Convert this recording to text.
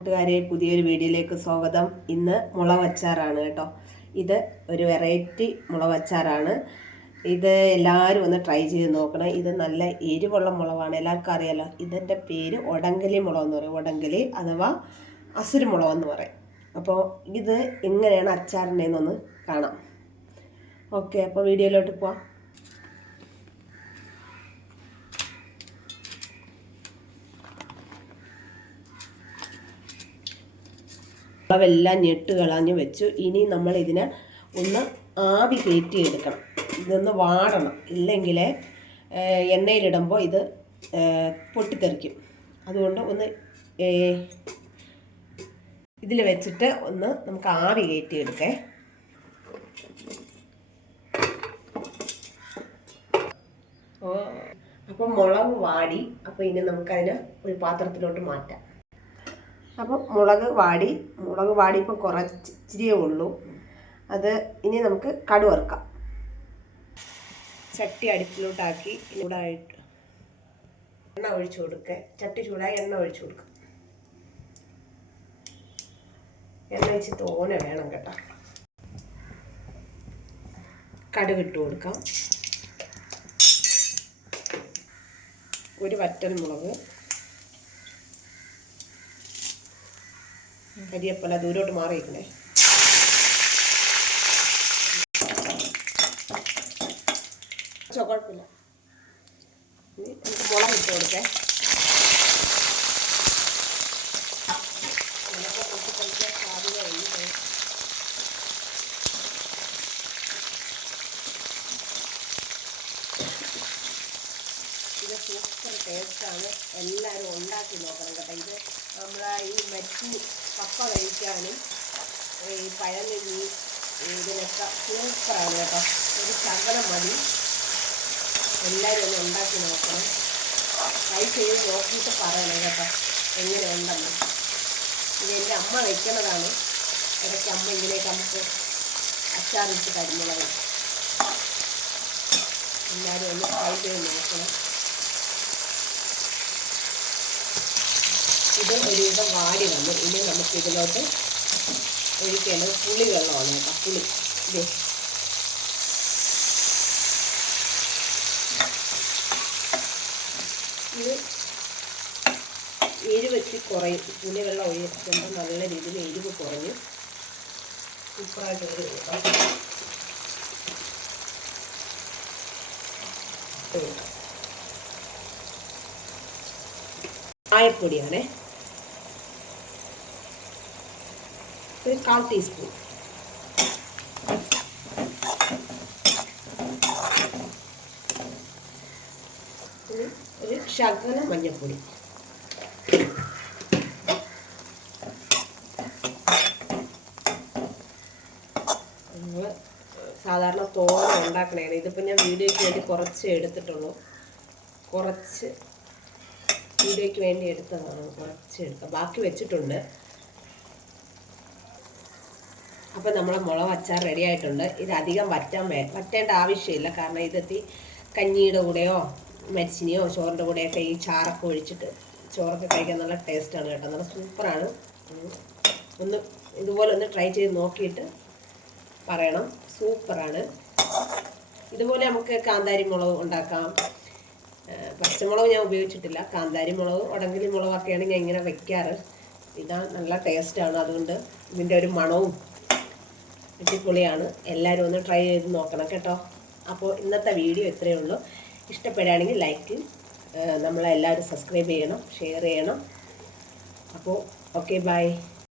കൂട്ടുകാരെ പുതിയൊരു വീഡിയോയിലേക്ക് സ്വാഗതം. ഇന്ന് മുളവച്ചാറാണ് കേട്ടോ. ഇത് ഒരു വെറൈറ്റി മുളവച്ചാറാണ്. ഇത് എല്ലാവരും ഒന്ന് ട്രൈ ചെയ്ത് നോക്കണം. ഇത് നല്ല എരിവുള്ള മുളവാണ്. എല്ലാവർക്കും അറിയാലോ ഇതിന്റെ പേര് ഒടങ്കലി മുളക് എന്ന് പറയും. ഒടങ്കലി അഥവാ അസുരമുളക് എന്ന് പറയും. അപ്പോൾ ഇത് എങ്ങനെയാണ് അച്ചാറിന്റെന്നൊന്ന് കാണാം. ഓക്കെ അപ്പോൾ വീഡിയോയിലോട്ട് പോവാം. അളവെല്ലാം ഞെട്ട് കളഞ്ഞ് വെച്ചു. ഇനി നമ്മൾ ഇതിനെ ഒന്ന് ആവി കയറ്റി എടുക്കണം. ഇതൊന്ന് വാടണം. ഇല്ലെങ്കിൽ എണ്ണയിലിടുമ്പോൾ ഇത് പൊട്ടിത്തെറിക്കും. അതുകൊണ്ട് ഒന്ന് ഇതിൽ വെച്ചിട്ട് ഒന്ന് നമുക്ക് ആവി കയറ്റി എടുക്കേ. അപ്പം മുളക് വാടി. അപ്പോൾ ഇനി നമുക്കതിനെ ഒരു പാത്രത്തിലോട്ട് മാറ്റാം. അപ്പം മുളക് വാടി മുളക് വാടി ഇപ്പോൾ കുറച്ച് ഉള്ളൂ. അത് ഇനി നമുക്ക് കടു വറുക്കാം. ചട്ടി അടുപ്പിലോട്ടാക്കി ചൂടായിട്ട് എണ്ണ ഒഴിച്ചു കൊടുക്കുക. ചട്ടി ചൂടായി എണ്ണ ഒഴിച്ചു കൊടുക്കുക എണ്ണ വെച്ച് തോനെ വേണം കേട്ടോ. കടുക് ഇട്ട് കൊടുക്കാം. ഒരു വറ്റൽ മുളക്. കരിയപ്പല ദൂരോട്ട് മാറിയിരിക്കണേ. കുഴപ്പമില്ല. നമുക്ക് മുളക് ഇട്ട് കൊടുക്കേ. സൂപ്പർ ടേസ്റ്റാണ് എല്ലാവരും ഉണ്ടാക്കി നോക്കണം കേട്ടോ. ഇത് നമ്മൾ ഈ മറ്റു കപ്പ കഴിക്കാനും ഈ പഴനെല്ലി ഇതിനൊക്കെ സൂപ്പറാണ് കേട്ടോ. ഒരു ശകലം മതി. എല്ലാവരും ഒന്ന് ഉണ്ടാക്കി നോക്കണം. ട്രൈ ചെയ്ത് നോക്കിയിട്ട് പറയണം കേട്ടോ. എങ്ങനെ ഉണ്ടെന്ന്. ഇത് എന്റെ അമ്മ വയ്ക്കുന്നതാണ് ഇടയ്ക്ക് അമ്മ ഇങ്ങനെയൊക്കെ നമുക്ക് അച്ചാറിട്ട് കരിമുളക് എല്ലാവരും ഒന്ന് ട്രൈ ചെയ്ത് നോക്കണം. ഇത് ഒരുവിധം വാടി വന്നു. ഇനി നമുക്ക് ഇതിലോട്ട് ഒഴിക്കേണ്ടത് പുളി വെള്ളമാണ് കേട്ടോ. പുളി. ഇത് ഇത് എരിവ് വെച്ച് കുറയും. പുളി വെള്ളം ഒഴിക്കുമ്പോൾ നല്ല രീതിയിൽ എരിവ് കുറഞ്ഞു സൂപ്പറായിട്ട് ഒരു കായപ്പൊടിയാണേ ഒരു കാൽ ടീസ്പൂൺ ഒരു ശകന മഞ്ഞൾപ്പൊടി. നമ്മൾ സാധാരണ തോര ഉണ്ടാക്കണേണ്. ഇതിപ്പോൾ ഞാൻ വീഡിയോയ്ക്ക് വേണ്ടി കുറച്ച് എടുത്തിട്ടുള്ളൂ. കുറച്ച് വീഡിയോയ്ക്ക് വേണ്ടി എടുത്തതാണ്. കുറച്ച് എടുത്ത ബാക്കി വെച്ചിട്ടുണ്ട്. അപ്പോൾ നമ്മുടെ മുളക് അച്ചാർ റെഡി ആയിട്ടുണ്ട്. ഇത് അധികം വറ്റാൻ വറ്റേണ്ട ആവശ്യമില്ല. കാരണം ഇതെത്തി കഞ്ഞിയുടെ കൂടെയോ മരിച്ചിനിയോ ചോറിന്റെ കൂടെയൊക്കെ ഈ ചാറൊക്കെ ഒഴിച്ചിട്ട് ചോറൊക്കെ കഴിക്കാൻ നല്ല ടേസ്റ്റാണ് കേട്ടോ. നല്ല സൂപ്പറാണ് ഒന്ന് ഇതുപോലെ ഒന്ന് ട്രൈ ചെയ്ത് നോക്കിയിട്ട് പറയണം. സൂപ്പറാണ് ഇതുപോലെ നമുക്ക് കാന്താരി മുളക് ഉണ്ടാക്കാം. പച്ചമുളക് ഞാൻ ഉപയോഗിച്ചിട്ടില്ല. കാന്താരി മുളക് ഉടങ്കലി മുളകൊക്കെയാണ് ഞാൻ ഇങ്ങനെ വെക്കാറ്. ഇതാ നല്ല ടേസ്റ്റാണ് അതുകൊണ്ട് ഇതിന്റെ ഒരു മണവും അടിപൊളിയാണ്. എല്ലാവരും ഒന്ന് ട്രൈ ചെയ്ത് നോക്കണം കേട്ടോ. അപ്പോൾ ഇന്നത്തെ വീഡിയോ ഇത്രയേ ഉള്ളൂ. ഇഷ്ടപ്പെടുകയാണെങ്കിൽ ലൈക്ക് നമ്മളെല്ലാവരും സബ്സ്ക്രൈബ് ചെയ്യണം ഷെയർ ചെയ്യണം. അപ്പോൾ ഓക്കെ ബൈ